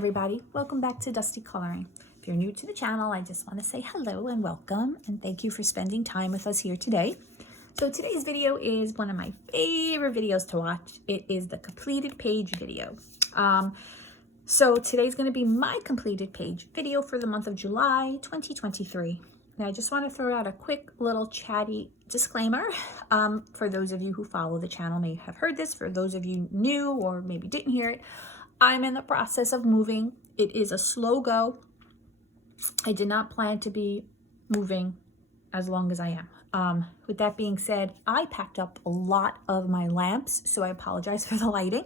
everybody, welcome back to Dusty Coloring. If you're new to the channel, I just want to say hello and welcome and thank you for spending time with us here today. So today's video is one of my favorite videos to watch. It is the completed page video. So today's going to be my completed page video for the month of July 2023. Now I just want to throw out a quick little chatty disclaimer. For those of you who follow the channel may have heard this. For those of you new or maybe didn't hear it, I'm in the process of moving. It is a slow go. I did not plan to be moving as long as I am. With that being said, I packed up a lot of my lamps, so I apologize for the lighting.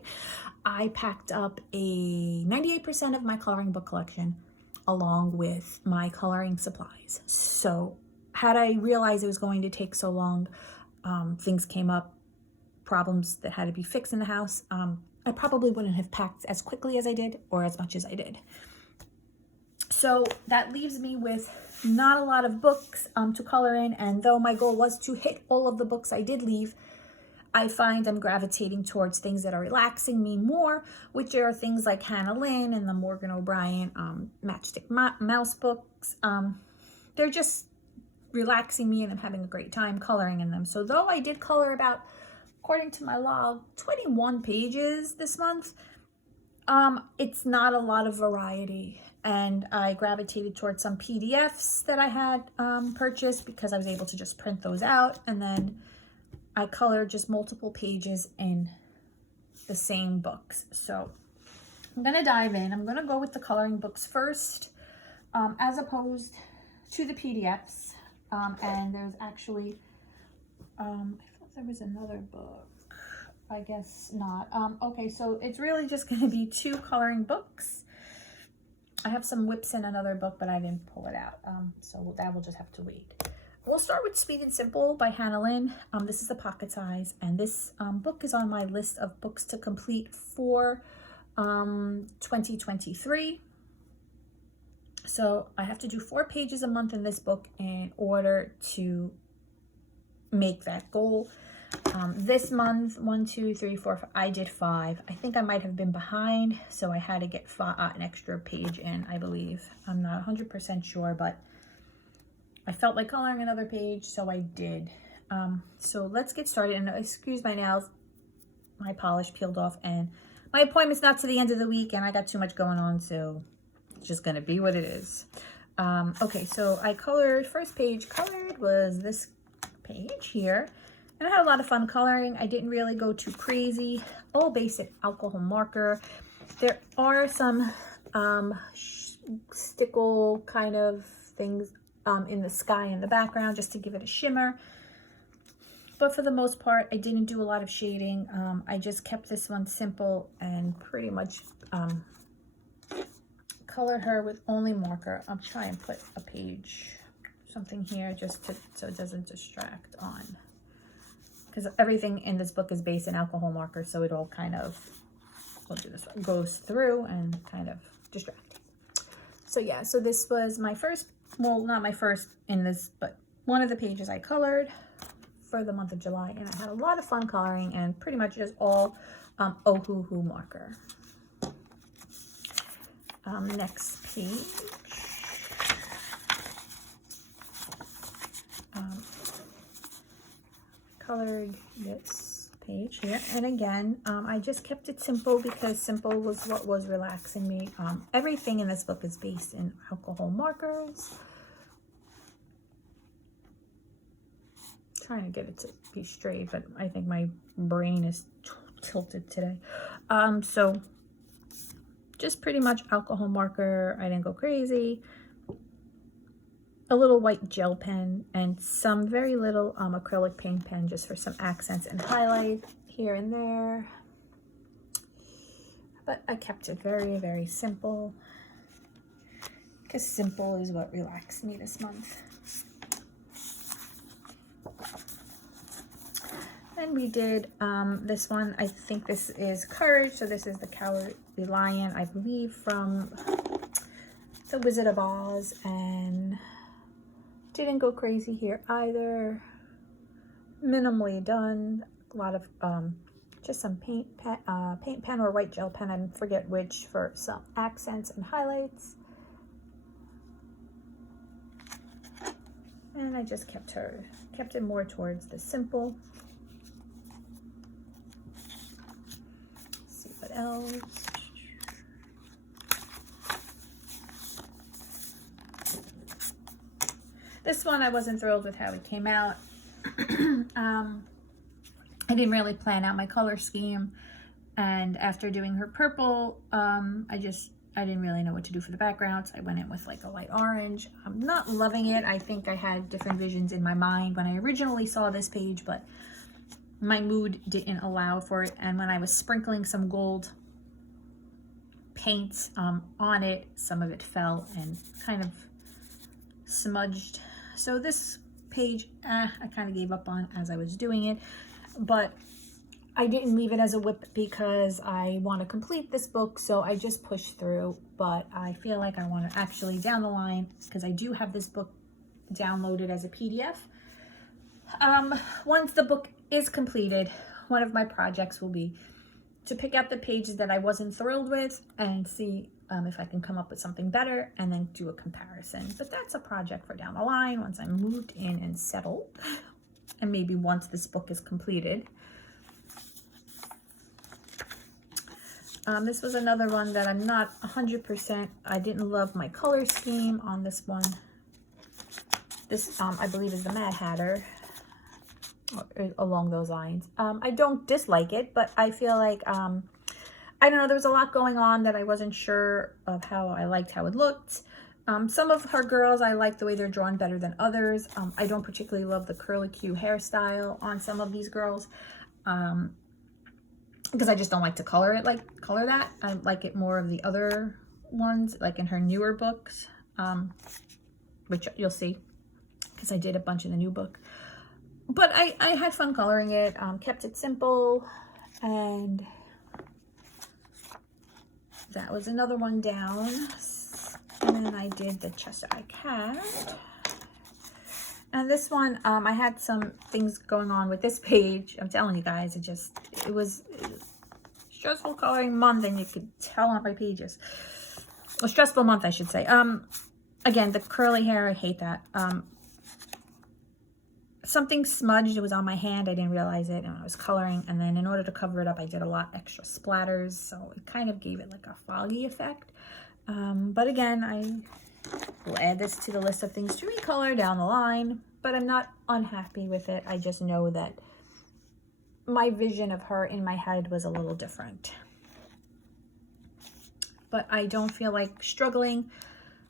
I packed up a 98% of my coloring book collection along with my coloring supplies. So had I realized it was going to take so long, things came up, problems that had to be fixed in the house. I probably wouldn't have packed as quickly as I did or as much as I did. So that leaves me with not a lot of books to color in, and though my goal was to hit all of the books I did leave, I find I'm gravitating towards things that are relaxing me more, which are things like Hannah Lynn and the Morgan O'Brien Matchstick mouse books. They're just relaxing me and I'm having a great time coloring in them. So though I did color about, according to my log, 21 pages this month, it's not a lot of variety. And I gravitated towards some PDFs that I had purchased because I was able to just print those out. And then I colored just multiple pages in the same books. So I'm going to dive in. I'm going to go with the coloring books first, as opposed to the PDFs. And there's actually, I thought there was another book. I guess not. Okay, so it's really just going to be two coloring books. I have some whips in another book, but I didn't pull it out. So that will just have to wait. We'll start with Sweet and Simple by Hannah Lynn. This is the pocket size, and this book is on my list of books to complete for 2023. So I have to do 4 pages a month in this book in order to make that goal. This month, 1, 2, 3, 4, 5, I did 5. I think I might have been behind, so I had to get an extra page in, I believe. I'm not 100% sure, but I felt like coloring another page, so I did. So let's get started. And excuse my nails, my polish peeled off, and my appointment's not to the end of the week, and I got too much going on, so it's just gonna be what it is. Okay, so I colored, first page colored was this page here. And I had a lot of fun coloring. I didn't really go too crazy. All basic alcohol marker. There are some stickle kind of things in the sky in the background just to give it a shimmer. But for the most part, I didn't do a lot of shading. I just kept this one simple and pretty much colored her with only marker. I'll try and put a page, something here just so it doesn't distract on. Because everything in this book is based in alcohol markers, so it all kind of, we'll do this one, goes through and kind of distracting. So yeah, so this was my first, well, not my first in this, but one of the pages I colored for the month of July, and I had a lot of fun coloring and pretty much just all Ohuhu marker. Next page. Colored this page here, and again I just kept it simple because simple was what was relaxing me. Everything in this book is based in alcohol markers. Trying to get it to be straight, but I think my brain is tilted today. So just pretty much alcohol marker. I didn't go crazy. A little white gel pen and some very little acrylic paint pen just for some accents and highlight here and there. But I kept it very, very simple because simple is what relaxed me this month. And we did this one. I think this is Courage. So this is the Cowardly Lion, I believe, from The Wizard of Oz, and didn't go crazy here either. Minimally done. A lot of just some paint pen or white gel pen, I forget which, for some accents and highlights. And I just kept it more towards the simple. Let's see what else. This one, I wasn't thrilled with how it came out. I didn't really plan out my color scheme, and after doing her purple, I didn't really know what to do for the background, so I went in with like a light orange. I'm not loving it. I think I had different visions in my mind when I originally saw this page, but my mood didn't allow for it, and when I was sprinkling some gold paint on it, some of it fell and kind of smudged. So this page, I kind of gave up on as I was doing it, but I didn't leave it as a whip because I want to complete this book, so I just pushed through. But I feel like I want to actually down the line, because I do have this book downloaded as a PDF. Once the book is completed, one of my projects will be to pick out the pages that I wasn't thrilled with and see if I can come up with something better, and then do a comparison. But that's a project for down the line, once I'm moved in and settled, and maybe once this book is completed. This was another one that I'm not 100%. I didn't love my color scheme on this one. This, I believe, is the Mad Hatter, or along those lines. I don't dislike it, but I feel like, I don't know, there was a lot going on that I wasn't sure of how I liked how it looked. Some of her girls, I like the way they're drawn better than others. I don't particularly love the curlicue hairstyle on some of these girls. Because I just don't like to color that. I like it more of the other ones, like in her newer books, which you'll see, because I did a bunch in the new book. But I had fun coloring it, kept it simple, and that was another one down. And then I did the Cheshire Cat. And this one, I had some things going on with this page. I'm telling you guys, it was stressful coloring month, and you could tell on my pages. A stressful month, I should say. Again, the curly hair, I hate that. Something smudged, it was on my hand. I didn't realize it, and I was coloring. And then in order to cover it up, I did a lot extra splatters. So it kind of gave it like a foggy effect. But again, I will add this to the list of things to recolor down the line, but I'm not unhappy with it. I just know that my vision of her in my head was a little different. But I don't feel like struggling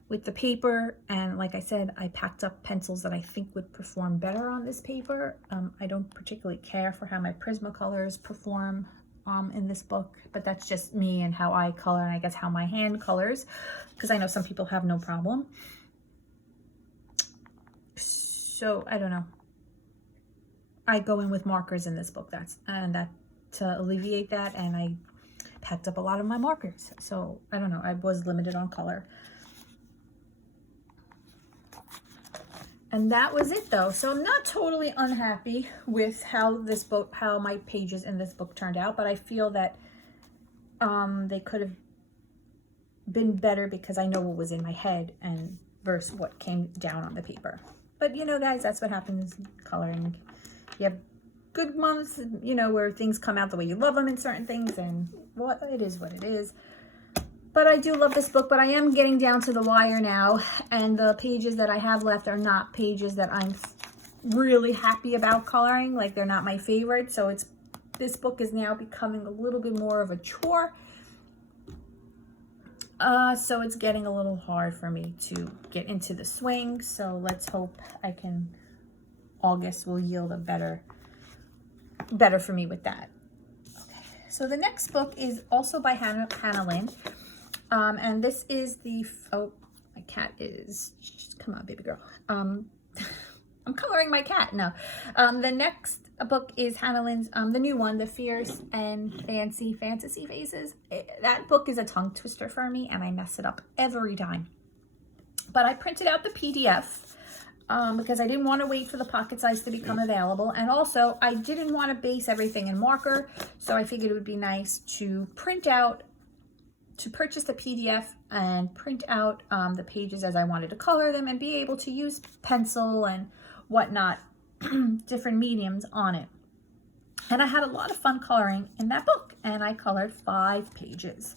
with the paper, and like I said, I packed up pencils that I think would perform better on this paper. I don't particularly care for how my Prismacolors perform in this book, but that's just me and how I color, and I guess how my hand colors, because I know some people have no problem. So I don't know. I go in with markers in this book, that to alleviate that, and I packed up a lot of my markers. So I don't know, I was limited on color. And that was it though. So I'm not totally unhappy with how my pages in this book turned out, but I feel that they could have been better, because I know what was in my head and versus what came down on the paper. But you know, guys, that's what happens coloring. You have good months, you know, where things come out the way you love them in certain things, and well, it is what it is. But I do love this book, but I am getting down to the wire now, and the pages that I have left are not pages that I'm really happy about coloring. Like, they're not my favorite, so this book is now becoming a little bit more of a chore. So it's getting a little hard for me to get into the swing, so let's hope August will yield a better for me with that. Okay, so the next book is also by Hannah Lynn. And this is oh, my cat is, come on, baby girl. I'm coloring my cat. No. The next book is Hannah Lynn's, the new one, The Fierce and Fancy Fantasy Faces. That book is a tongue twister for me, and I mess it up every time. But I printed out the PDF. because I didn't want to wait for the pocket size to become available. And also, I didn't want to base everything in marker, so I figured it would be nice to print out, to purchase the PDF and print out the pages as I wanted to color them and be able to use pencil and whatnot, different mediums on it. And I had a lot of fun coloring in that book, and I colored 5 pages.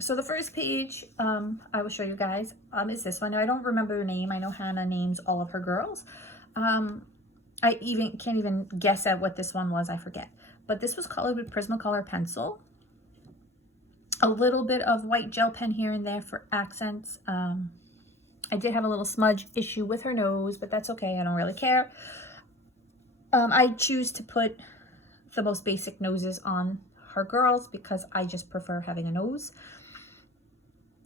So the first page I will show you guys is this one. Now, I don't remember the name. I know Hannah names all of her girls. I can't even guess at what this one was. I forget. But this was colored with Prismacolor pencil. A little bit of white gel pen here and there for accents. I did have a little smudge issue with her nose, but that's okay. I don't really care. I choose to put the most basic noses on her girls because I just prefer having a nose.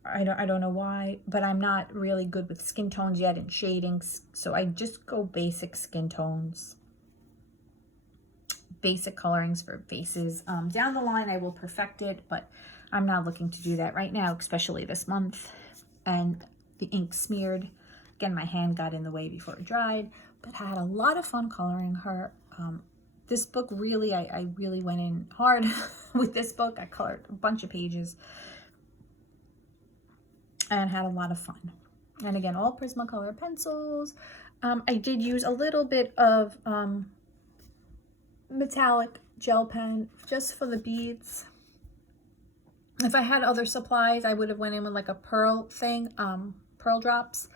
I don't know why, but I'm not really good with skin tones yet and shadings, so I just go basic skin tones, basic colorings for faces. Down the line I will perfect it, but I'm not looking to do that right now, especially this month. And the ink smeared. Again, my hand got in the way before it dried, but I had a lot of fun coloring her. This book really, I really went in hard with this book. I colored a bunch of pages and had a lot of fun. And again, all Prismacolor pencils. I did use a little bit of metallic gel pen just for the beads. If I had other supplies, I would have went in with like a pearl thing, pearl drops,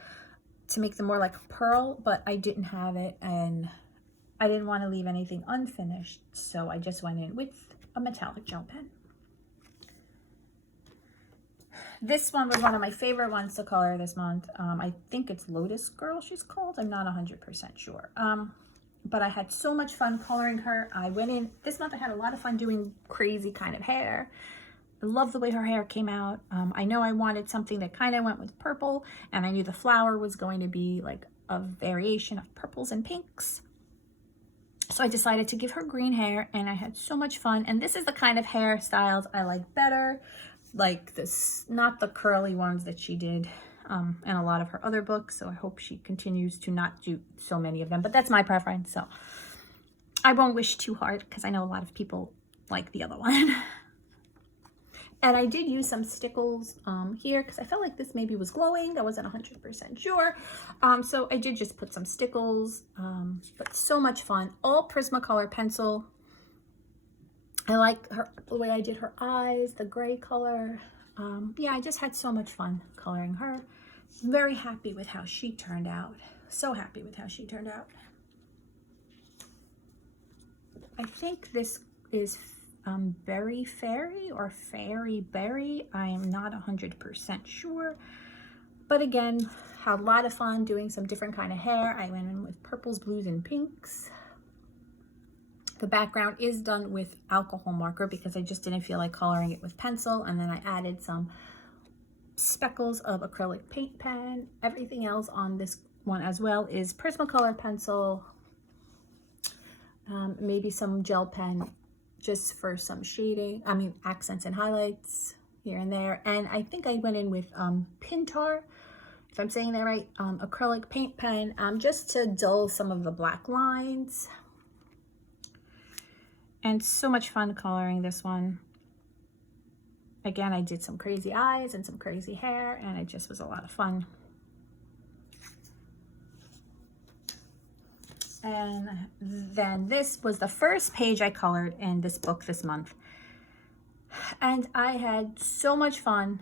to make them more like a pearl, but I didn't have it and I didn't want to leave anything unfinished, so I just went in with a metallic gel pen. This one was one of my favorite ones to color this month. I think it's Lotus Girl she's called. I'm not 100% sure. But I had so much fun coloring her. I went in, this month I had a lot of fun doing crazy kind of hair. I love the way her hair came out. I know I wanted something that kind of went with purple, and I knew the flower was going to be like a variation of purples and pinks. So I decided to give her green hair, and I had so much fun. And this is the kind of hairstyles I like better, like this, not the curly ones that she did in a lot of her other books. So I hope she continues to not do so many of them, but that's my preference. So I won't wish too hard because I know a lot of people like the other one. And I did use some stickles here because I felt like this maybe was glowing. I wasn't 100% sure. So I did just put some stickles, but so much fun. All Prismacolor pencil. I like her, the way I did her eyes, the gray color. Yeah, I just had so much fun coloring her. Very happy with how she turned out. So happy with how she turned out. I think this is Berry Fairy or Fairy Berry. I am not 100% sure. But again, had a lot of fun doing some different kind of hair. I went in with purples, blues, and pinks. The background is done with alcohol marker because I just didn't feel like coloring it with pencil. And then I added some speckles of acrylic paint pen. Everything else on this one as well is Prismacolor pencil. Maybe some gel pen just for some shading, accents and highlights here and there. And I think I went in with Pintar, if I'm saying that right, acrylic paint pen, just to dull some of the black lines. And so much fun coloring this one. Again, I did some crazy eyes and some crazy hair, and it just was a lot of fun. And then this was the first page I colored in this book this month. And I had so much fun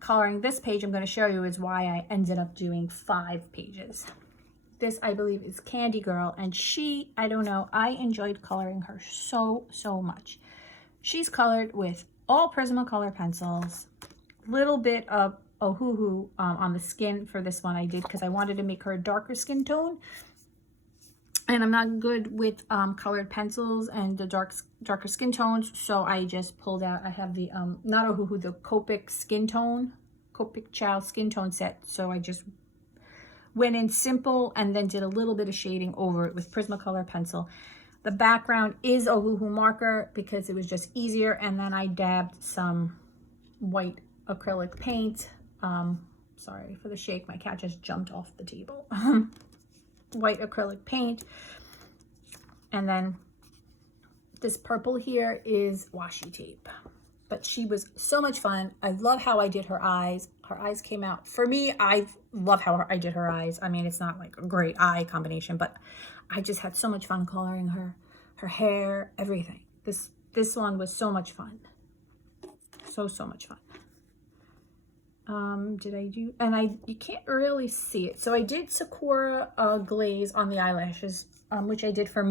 coloring this page. I'm going to show you is why I ended up doing 5 pages. This, I believe, is Candy Girl, and she, I don't know, I enjoyed coloring her so much. She's colored with all Prismacolor pencils, little bit of Ohuhu on the skin for this one I did because I wanted to make her a darker skin tone. And I'm not good with colored pencils and the darker skin tones, so I just pulled out, I have the, not Ohuhu, the Copic skin tone, Copic Chow skin tone set. So I just went in simple and then did a little bit of shading over it with Prismacolor pencil. The background is Ohuhu marker because it was just easier, and then I dabbed some white acrylic paint, sorry for the shake. My cat just jumped off the table. White acrylic paint. And then this purple here is washi tape. But she was so much fun. I love how I did her eyes. Her eyes came out. For me, I love how I did her eyes. I mean, it's not like a great eye combination, but I just had so much fun coloring her hair, everything. This one was so much fun. So much fun. Did I do, and you can't really see it. So I did Sakura glaze on the eyelashes, which I did for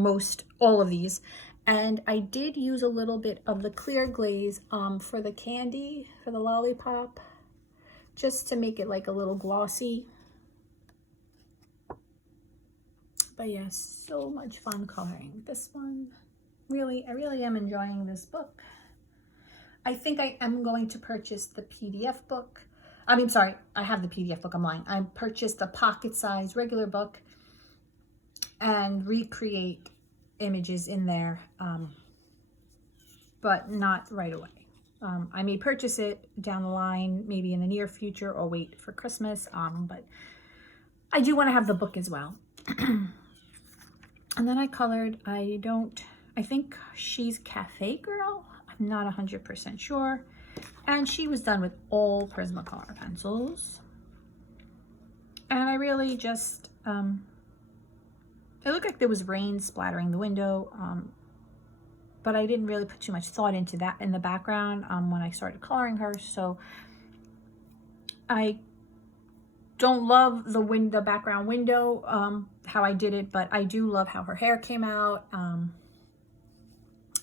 all of these. And I did use a little bit of the clear glaze for the candy, for the lollipop, just to make it like a little glossy. But yes, so much fun coloring this one. Really, I really am enjoying this book. I think I am going to purchase the PDF book. I mean, sorry, I have the PDF book, I'm lying. I purchased the pocket size regular book and recreate images in there, but not right away. I may purchase it down the line, maybe in the near future, or wait for Christmas, but I do want to have the book as well. And then I colored, I think she's Cafe Girl, I'm not 100% sure, and she was done with all Prismacolor pencils. And I really just, it looked like there was rain splattering the window, but I didn't really put too much thought into that in the background when I started coloring her. So I don't love the background window, how I did it, but I do love how her hair came out,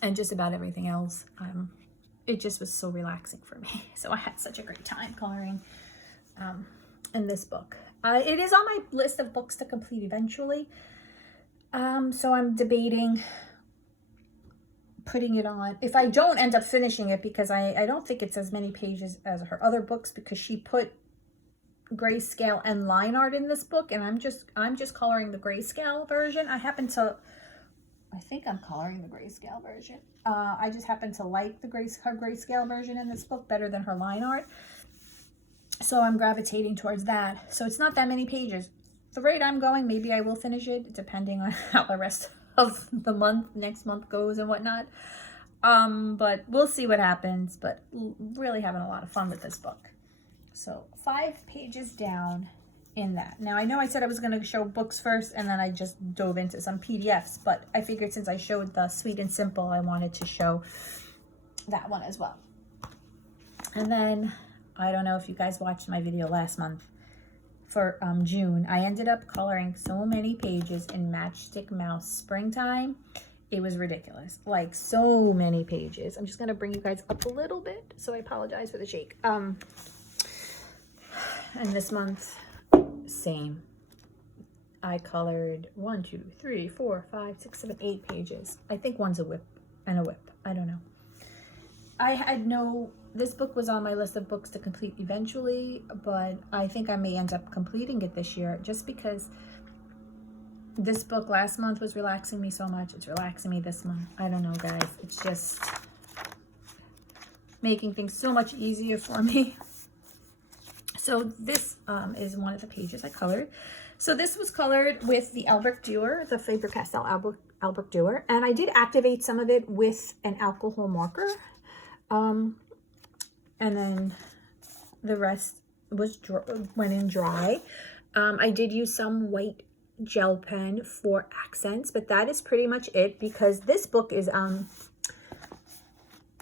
and just about everything else. It just was so relaxing for me. So I had such a great time coloring in this book. It is on my list of books to complete eventually. So I'm debating putting it on. If I don't end up finishing it, because I don't think it's as many pages as her other books, because she put grayscale and line art in this book, and I'm just coloring the grayscale version. I think I'm coloring the grayscale version. I just happen to like her grayscale version in this book better than her line art. So I'm gravitating towards that. So it's not that many pages. The rate I'm going, maybe I will finish it, depending on how the rest of the next month goes and whatnot. But we'll see what happens. But really having a lot of fun with this book. So 5 pages down in that. Now I know I said I was going to show books first, and then I just dove into some PDFs. But I figured since I showed the Sweet and Simple, I wanted to show that one as well. And then I don't know if you guys watched my video last month. For June, I ended up coloring so many pages in Matchstick Mouse Springtime. It was ridiculous, like so many pages. I'm just gonna bring you guys up a little bit, so I apologize for the shake. And this month, same. I colored 1, 2, 3, 4, 5, 6, 7, 8 pages. I think one's a whip and a whip. I don't know. This book was on my list of books to complete eventually, but I think I may end up completing it this year, just because this book last month was relaxing me so much. It's relaxing me this month. I don't know, guys. It's just making things so much easier for me. So this is one of the pages I colored. So this was colored with the Albrecht Dürer, the Faber-Castell Albrecht Dürer, and I did activate some of it with an alcohol marker. And then the rest went in dry. I did use some white gel pen for accents, but that is pretty much it, because this book is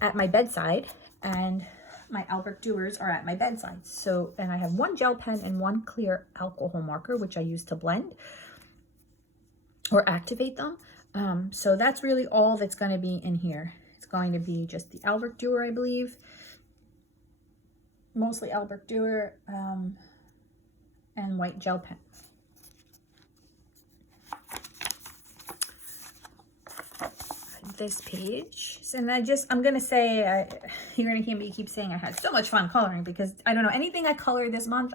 at my bedside, and my Albrecht Dürers are at my bedside. So, and I have one gel pen and one clear alcohol marker, which I use to blend or activate them. So that's really all that's going to be in here. It's going to be just the Albrecht Dürer, I believe. Mostly Albrecht Dürer, and white gel pen. This page, and I'm gonna say, you're gonna hear me keep saying I had so much fun coloring, because I don't know, anything I colored this month,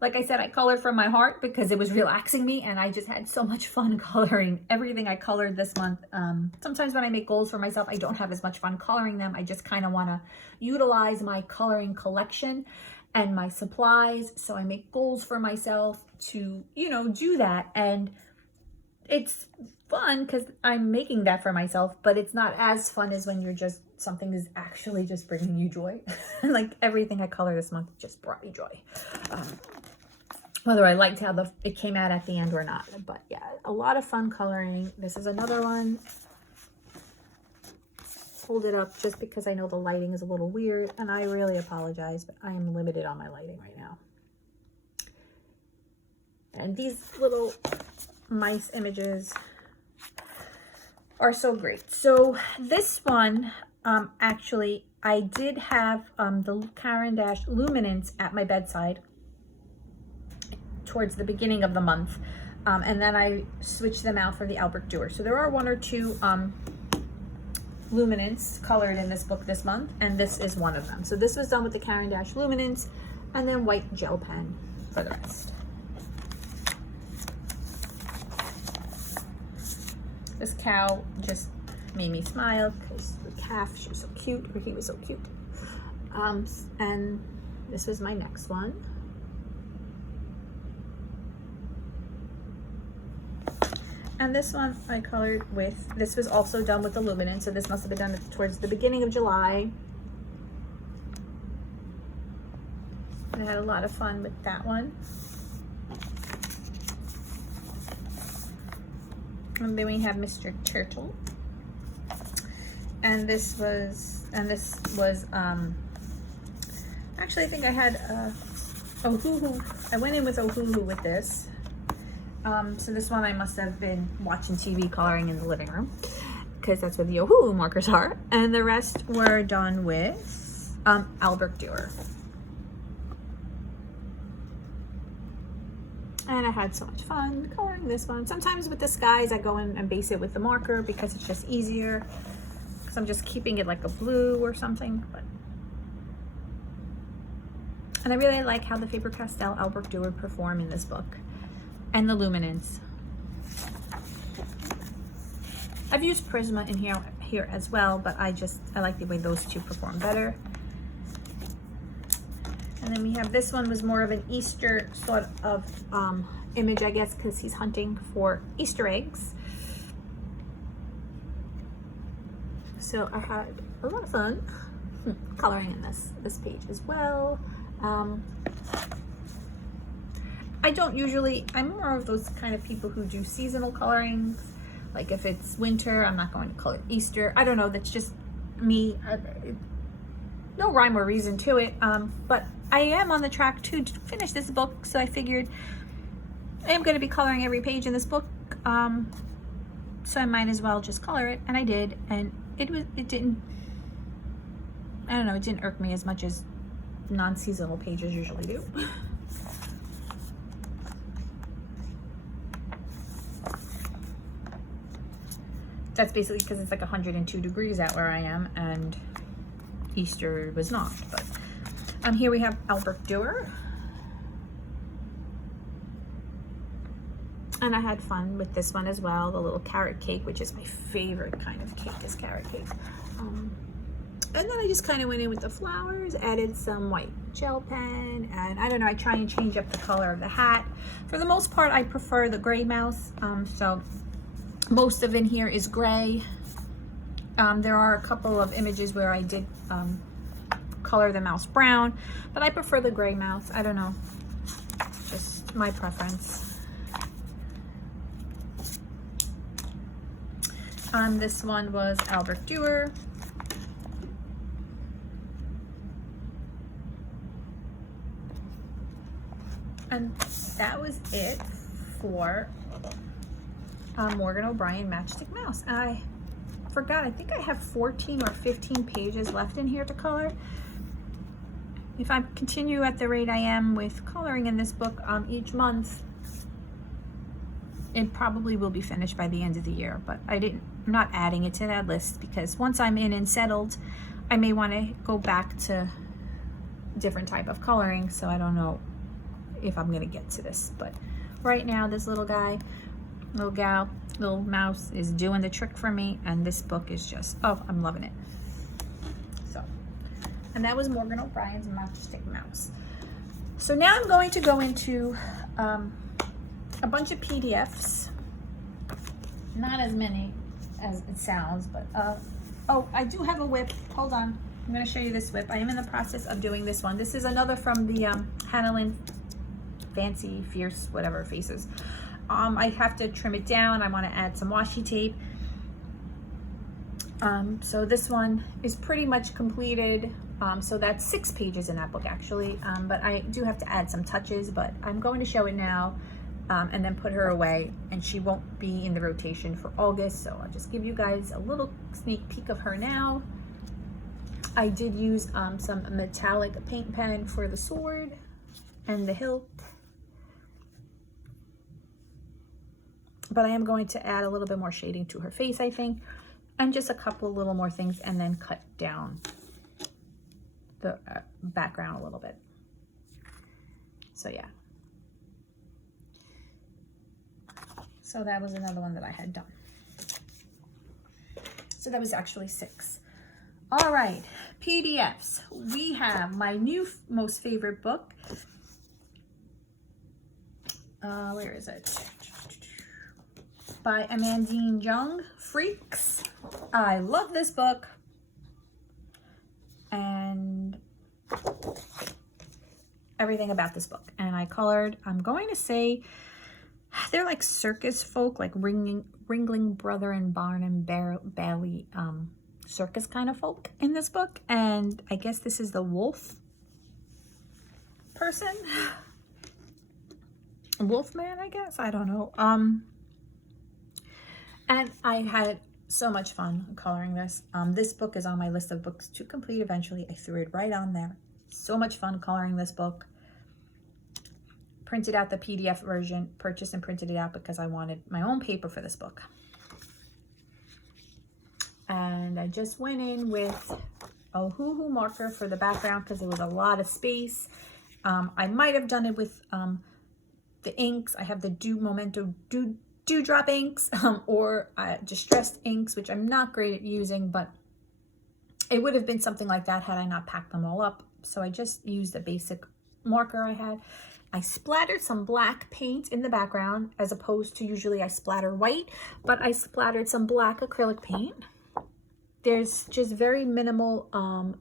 like I said, I colored from my heart because it was relaxing me, and I just had so much fun coloring everything I colored this month. Sometimes when I make goals for myself, I don't have as much fun coloring them. I just kind of want to utilize my coloring collection and my supplies. So I make goals for myself to, do that. And it's fun because I'm making that for myself, but it's not as fun as when something is actually just bringing you joy. Like everything I color this month just brought me joy. Whether I liked how it came out at the end or not. But yeah, a lot of fun coloring. This is another one. Hold it up just because I know the lighting is a little weird, and I really apologize, but I am limited on my lighting right now. And these little mice images are so great. So this one, actually, I did have the Caran d'Ache Luminance at my bedside towards the beginning of the month, and then I switched them out for the Albrecht Dürer. So there are 1 or 2 Luminance colored in this book this month, and this is one of them. So this was done with the Caran d'Ache Luminance, and then white gel pen for the rest. This cow just made me smile because the calf, she was so cute, or he was so cute. And this was my next one. And this one I colored with, this was also done with the Luminance, so this must have been done towards the beginning of July. I had a lot of fun with that one. And then we have Mr. Turtle. And this was, actually I think I had Ohuhu. I went in with Ohuhu with this. So this one I must have been watching TV coloring in the living room, because that's where the Ohuhu markers are. And the rest were done with Albrecht Dürer. And I had so much fun coloring this one. Sometimes with the skies, I go in and base it with the marker because it's just easier. Because I'm just keeping it like a blue or something. And I really like how the Faber-Castell Albrecht Dürer perform in this book. And the Luminance. I've used Prisma in here as well, but I like the way those two perform better. And then we have this one was more of an Easter sort of image, I guess, because he's hunting for Easter eggs. So I had a lot of fun coloring in this page as well. I'm more of those kind of people who do seasonal colorings. Like if it's winter, I'm not going to color Easter. I don't know, that's just me. No rhyme or reason to it. But I am on the track to finish this book, so I figured I am going to be coloring every page in this book. So I might as well just color it, and I did, and it didn't irk me as much as non-seasonal pages usually do. That's basically because it's like 102 degrees out where I am, and Easter was not. But here we have Albrecht Dürer. And I had fun with this one as well, the little carrot cake, which is my favorite kind of cake, is carrot cake. And then I just kind of went in with the flowers, added some white gel pen, and I don't know, I try and change up the color of the hat. For the most part, I prefer the gray mouse, so most of it here is gray. There are a couple of images where I did color the mouse brown, but I prefer the gray mouse. I don't know, just my preference. This one was Albrecht Dürer. And that was it for Morgan O'Brien Matchstick Mouse. I forgot, I think I have 14 or 15 pages left in here to color. If I continue at the rate I am with coloring in this book each month, it probably will be finished by the end of the year, but I'm not adding it to that list because once I'm in and settled, I may want to go back to different type of coloring, so I don't know if I'm gonna get to this. But right now, this little guy, little gal, little mouse is doing the trick for me, and this book is just, oh, I'm loving it. So, and that was Morgan O'Brien's Matchstick Mouse. So now I'm going to go into a bunch of PDFs. Not as many as it sounds, but oh, I do have a whip. Hold on. I'm going to show you this whip. I am in the process of doing this one. This is another from the Lynn Fancy Fierce whatever faces. I have to trim it down. I want to add some washi tape. So this one is pretty much completed. So that's 6 pages in that book actually, but I do have to add some touches, but I'm going to show it now and then put her away, and she won't be in the rotation for August, so I'll just give you guys a little sneak peek of her now. I did use some metallic paint pen for the sword and the hilt, but I am going to add a little bit more shading to her face, I think, and just a couple little more things, and then cut down the background a little bit. So yeah. So that was another one that I had done. So that was actually 6. All right, PDFs. We have my new most favorite book. Where is it? By Amandine Jung, Freaks. I love this book. And everything about this book. And I colored, I'm going to say, they're like circus folk, like Ringling Brother and Barn and Bailey circus kind of folk in this book. And I guess this is the wolf person. Wolfman, I guess. I don't know. And I had so much fun coloring this. This book is on my list of books to complete eventually. I threw it right on there. So much fun coloring this book. Printed out the PDF version, purchased and printed it out because I wanted my own paper for this book. And I just went in with a Hoo-Hoo marker for the background because there was a lot of space. I might have done it with the inks. I have the Memento Dewdrop inks or distressed inks, which I'm not great at using, but it would have been something like that had I not packed them all up. So I just used the basic marker I had. I splattered some black paint in the background as opposed to usually I splatter white, but I splattered some black acrylic paint. There's just very minimal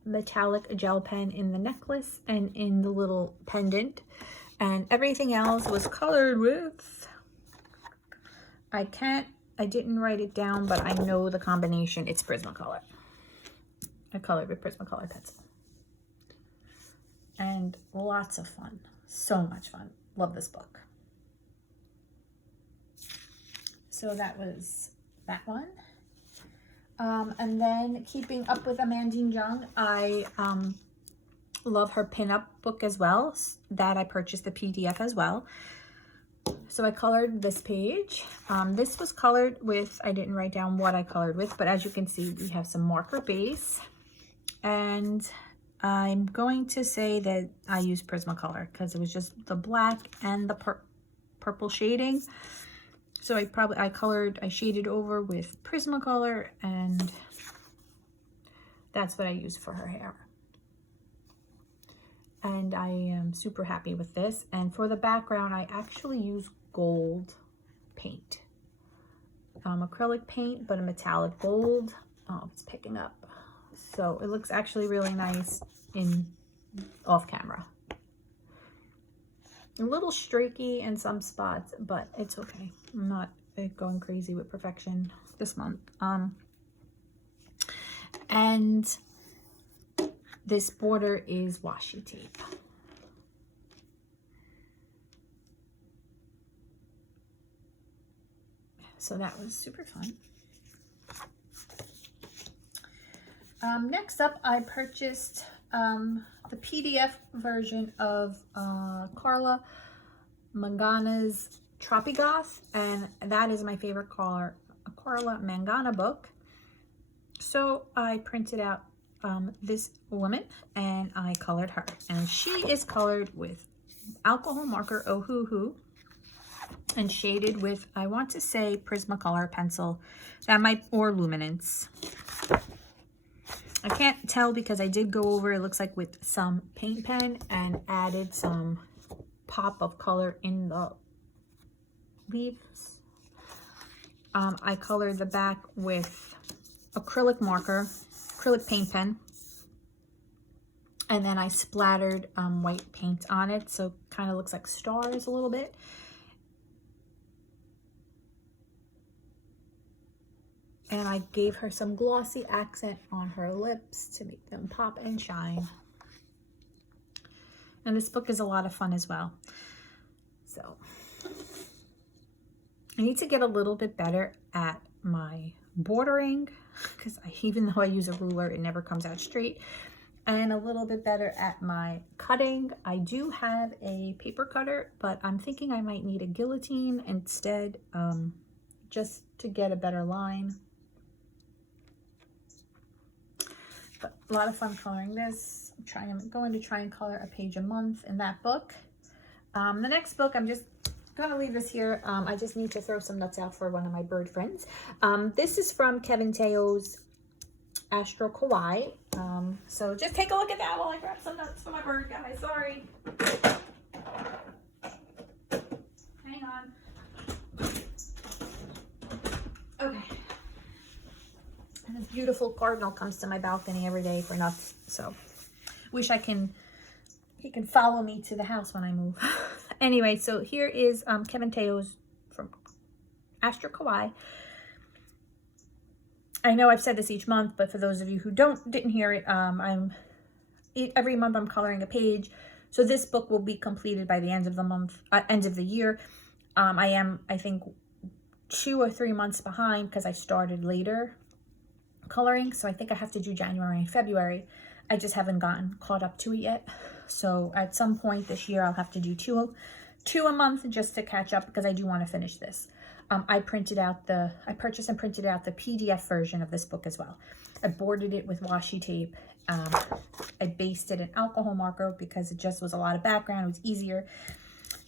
metallic gel pen in the necklace and in the little pendant, and everything else was colored with, I didn't write it down, but I know the combination. It's Prismacolor. I colored with Prismacolor pencil. And lots of fun. So much fun. Love this book. So that was that one. And then keeping up with Amandine Jung, I love her pinup book as well. That I purchased the PDF as well. So I colored this page. This was colored with, I didn't write down what I colored with, but as you can see, we have some marker base. And I'm going to say that I used Prismacolor because it was just the black and the purple shading. So I shaded over with Prismacolor, and that's what I used for her hair. And I am super happy with this. And for the background, I actually use gold paint. Acrylic paint, but a metallic gold. Oh, it's picking up. So it looks actually really nice in off camera. A little streaky in some spots, but it's okay. I'm not going crazy with perfection this month. And this border is washi tape. So that was super fun. Next up, I purchased the PDF version of Carla Mangana's Tropigoth, and that is my favorite Carla Mangana book. So I printed out this woman and I colored her, and she is colored with alcohol marker Ohuhu and shaded with, I want to say, Prismacolor pencil, or Luminance. I can't tell because I did go over, it looks like with some paint pen, and added some pop of color in the leaves. I colored the back with acrylic marker, acrylic paint pen, and then I splattered white paint on it, so it kind of looks like stars a little bit. And I gave her some glossy accent on her lips to make them pop and shine. And this book is a lot of fun as well. So I need to get a little bit better at my bordering, because even though I use a ruler, it never comes out straight. And a little bit better at my cutting. I do have a paper cutter, but I'm thinking I might need a guillotine instead, just to get a better line. But a lot of fun coloring this. I'm going to try and color a page a month in that book. The next book, I'm just going to leave this here. I just need to throw some nuts out for one of my bird friends. This is from Kevin Teo's Astro Kawaii. So just take a look at that while I grab some nuts for my bird, guys. Sorry. Hang on. Okay. And this beautiful cardinal comes to my balcony every day for nuts. So wish he can follow me to the house when I move. Anyway, so here is Kevin Teo's from Astro Kawaii. I know I've said this each month, but for those of you who didn't hear it, every month I'm coloring a page. So this book will be completed by the end of the month, end of the year. I am, I think, 2 or 3 months behind because I started later coloring. So I think I have to do January and February. I just haven't gotten caught up to it yet. So at some point this year, I'll have to do two a month just to catch up, because I do want to finish this. I purchased and printed out the PDF version of this book as well. I boarded it with washi tape. I basted an alcohol marker because it just was a lot of background. It was easier.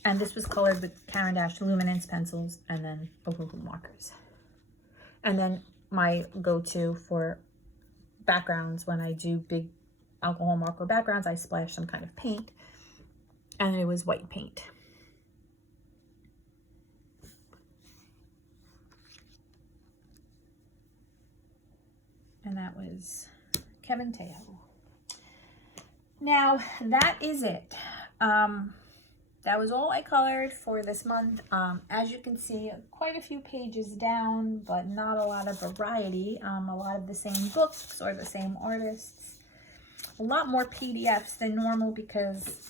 And this was colored with Caran d'Ache luminance pencils and then Ohuhu markers. And then my go-to for backgrounds, when I do big alcohol marker backgrounds, I splash some kind of paint, and it was white paint. And that was Kevin Teo. Now that is it. That was all I colored for this month. As you can see, quite a few pages down, but not a lot of variety. A lot of the same books or the same artists. A lot more PDFs than normal because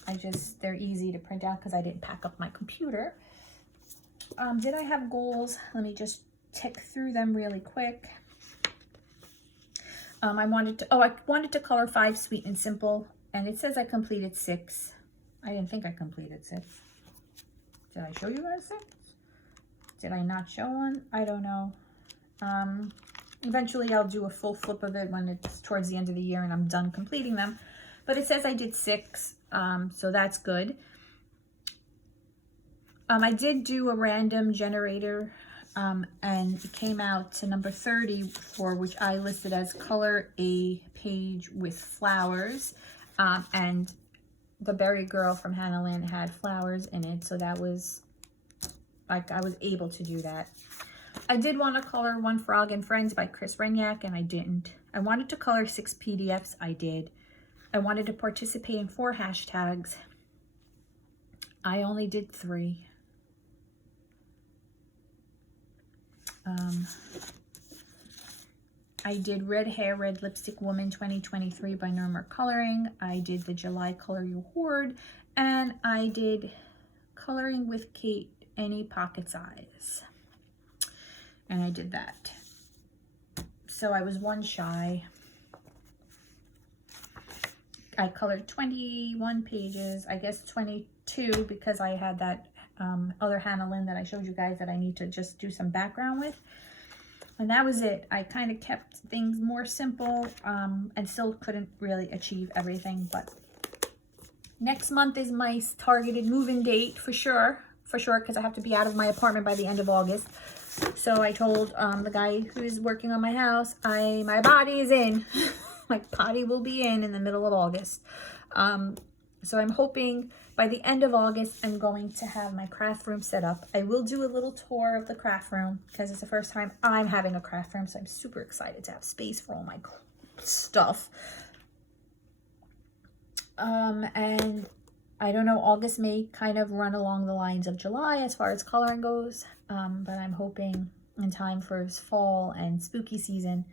they're easy to print out because I didn't pack up my computer. Did I have goals? Let me just tick through them really quick. I wanted to color 5 Sweet and Simple, and it says I completed 6. I didn't think I completed 6. Did I show you guys 6? Did I not show one? I don't know. Eventually I'll do a full flip of it when it's towards the end of the year and I'm done completing them. But it says I did 6, so that's good. I did do a random generator, and it came out to number 30, for which I listed as color a page with flowers, and the Berry Girl from Hannah Lynn had flowers in it, so that was, like, I was able to do that. I did want to color One Frog and Friends by Chris Renyak, and I didn't. I wanted to color 6 PDFs, I did. I wanted to participate in 4 hashtags. I only did 3. I did Red Hair, Red Lipstick Woman 2023 by Norma Coloring. I did the July Color You Hoard, and I did Coloring with Kate, Any Pocket Size. And I did that. So I was 1 shy. I colored 21 pages, I guess 22, because I had that other Hannah Lynn that I showed you guys that I need to just do some background with. And that was it. I kind of kept things more simple, and still couldn't really achieve everything. But next month is my targeted move-in date for sure, because I have to be out of my apartment by the end of August. So I told the guy who's working on my house, my body is in. My body will be in the middle of August. So I'm hoping by the end of August, I'm going to have my craft room set up. I will do a little tour of the craft room because it's the first time I'm having a craft room, so I'm super excited to have space for all my stuff. And I don't know, August may kind of run along the lines of July as far as coloring goes, but I'm hoping in time for fall and spooky season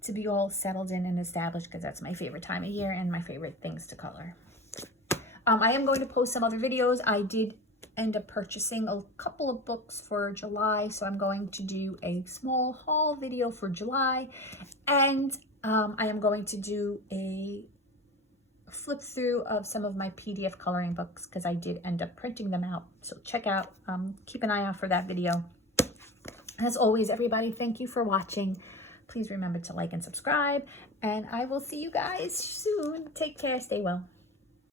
to be all settled in and established, because that's my favorite time of year and my favorite things to color. I am going to post some other videos. I did end up purchasing a couple of books for July, so I'm going to do a small haul video for July, and I am going to do a flip through of some of my PDF coloring books because I did end up printing them out. So check out, keep an eye out for that video. As always, everybody, thank you for watching. Please remember to like and subscribe, and I will see you guys soon. Take care. Stay well.